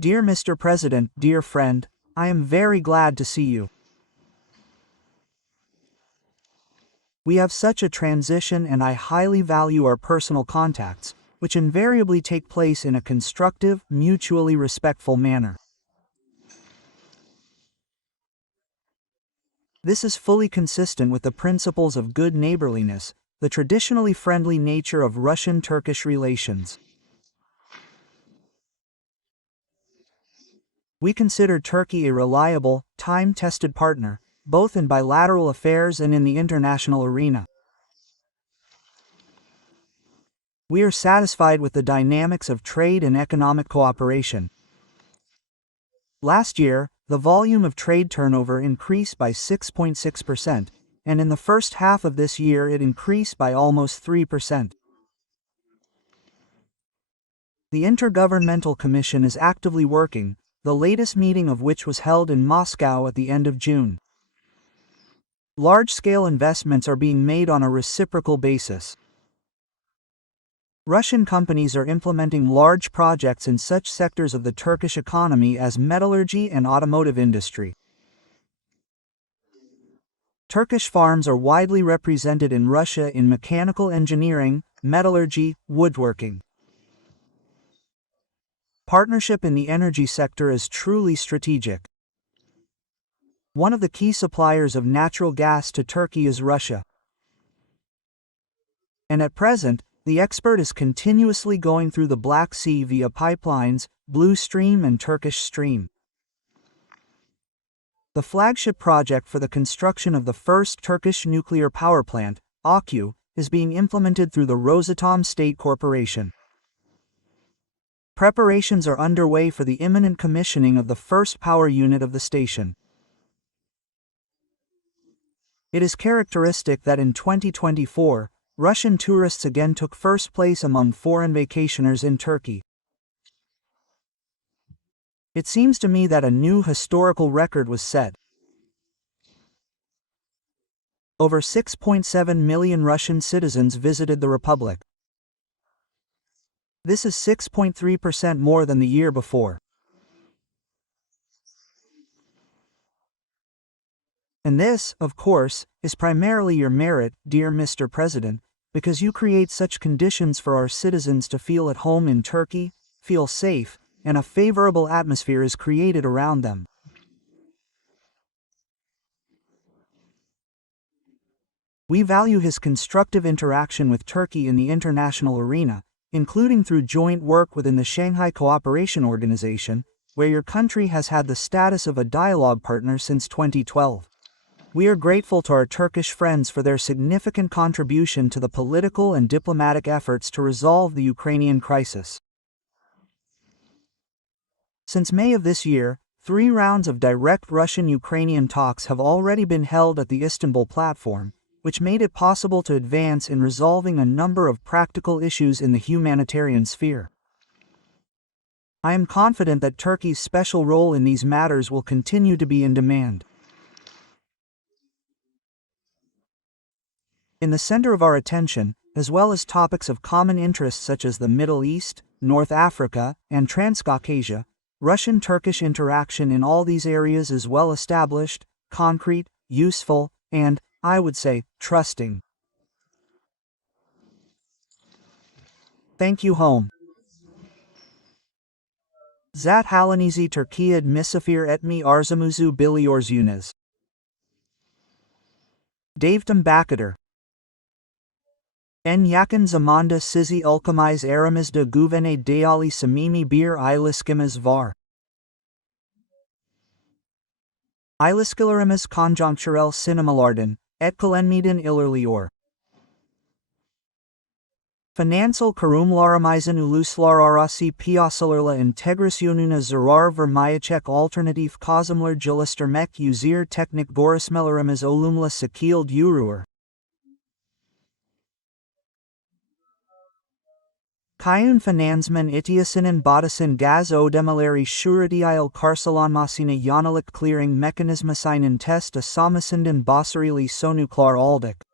Dear Mr. President, dear friend, I am very glad to see you. We have such a transition and I highly value our personal contacts, which invariably take place in a constructive, mutually respectful manner. This is fully consistent with the principles of good neighborliness, the traditionally friendly nature of Russian-Turkish relations. We consider Turkey a reliable, time-tested partner, both in bilateral affairs and in the international arena. We are satisfied with the dynamics of trade and economic cooperation. Last year, the volume of trade turnover increased by 6.6%, and in the first half of this year it increased by almost 3%. The Intergovernmental Commission is actively working, the latest meeting of which was held in Moscow at the end of June. Large-scale investments are being made on a reciprocal basis. Russian companies are implementing large projects in such sectors of the Turkish economy as metallurgy and automotive industry. Turkish firms are widely represented in Russia in mechanical engineering, metallurgy, woodworking. Partnership in the energy sector is truly strategic. One of the key suppliers of natural gas to Turkey is Russia. And at present, the export is continuously going through the Black Sea via pipelines, Blue Stream and Turkish Stream. The flagship project for the construction of the first Turkish nuclear power plant, AKU, is being implemented through the Rosatom State Corporation. Preparations are underway for the imminent commissioning of the first power unit of the station. It is characteristic that in 2024, Russian tourists again took first place among foreign vacationers in Turkey. It seems to me that a new historical record was set. Over 6.7 million Russian citizens visited the Republic. This is 6.3% more than the year before. And this, of course, is primarily your merit, dear Mr. President, because you create such conditions for our citizens to feel at home in Turkey, feel safe, and a favorable atmosphere is created around them. We value his constructive interaction with Turkey in the international arena, including through joint work within the Shanghai Cooperation Organization, where your country has had the status of a dialogue partner since 2012. We are grateful to our Turkish friends for their significant contribution to the political and diplomatic efforts to resolve the Ukrainian crisis. Since May of this year, 3 rounds of direct Russian-Ukrainian talks have already been held at the Istanbul platform, which made it possible to advance in resolving a number of practical issues in the humanitarian sphere. I am confident that Turkey's special role in these matters will continue to be in demand. In the center of our attention, as well as topics of common interest such as the Middle East, North Africa, and Transcaucasia, Russian-Turkish interaction in all these areas is well established, concrete, useful, and, I would say, trusting. Thank you home. Zat halinizi Türkiye misafir etmi arzumuzu biliyorsunuz. Davdim Bakadır. En yakın zamanda sizi ülkemiz aramızda güvene dayalı samimi bir ilişkimiz var. İlişkilerimiz konjonktürel sinemalardan, etkilenmeden ilerliyor. Finansal kurumlarımızın uluslararası piyasalarla integrasyonuna zarar vermeyecek alternatif çözümler geliştirmek üzere teknik görüşmelerimiz olumlu şekilde yürüyor. Kayun finansman itiasının batasın gaz ödemeleri şuradiyle karşılanmasına yönelik clearing mekanizmasının test aşamasından başarılı sonuçlar aldık.